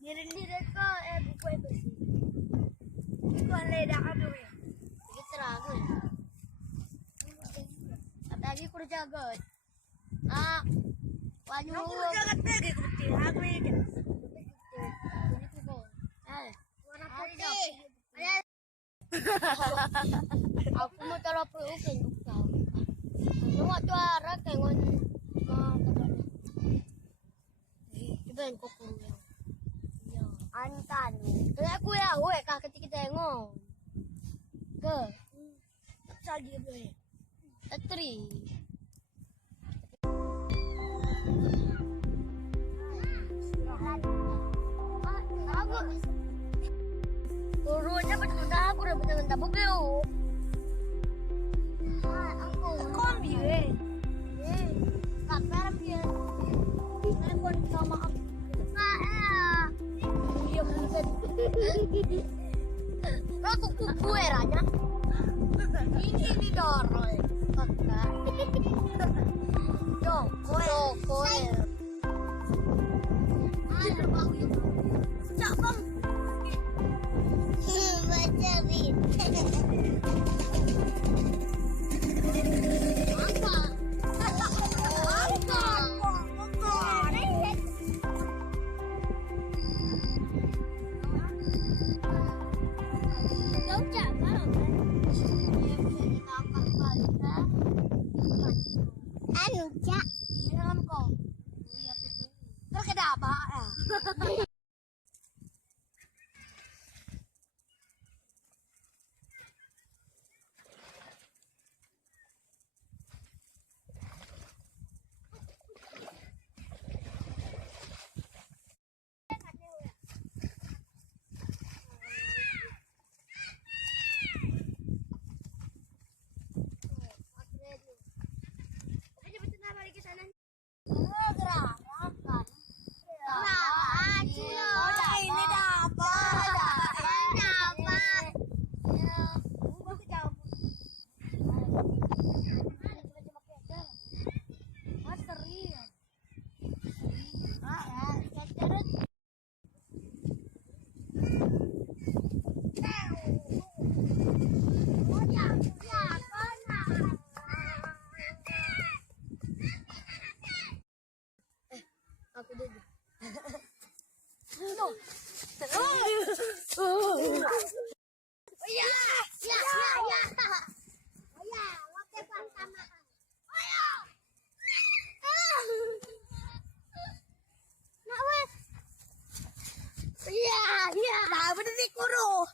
Lirik-lirik ko, buku bersih. Iko ang leda ka doon eh. Sige, terago eh. Tapi lagi ko jagat. Wanyo. Aku jagat lagi ko betul. Aku ini. Ini ko. Warna putih. Aku mau taruh pelukan juga. Semua tu arah tengok. Iban ko ko. Antan. Kaya aku ya, weh kak ketika tengok. Ke. Lagi boleh. Tetri. Aku. Turunnya betul-betul aku udah betul-betul tabuk eu. Aku. Kombi weh. Kak perem dia. Telepon sama aku. Aku kuku eranya. Ini doro. Joko. Cak bang. Bacarin. Aku dulu. Iya. Nah, bener nih kuru.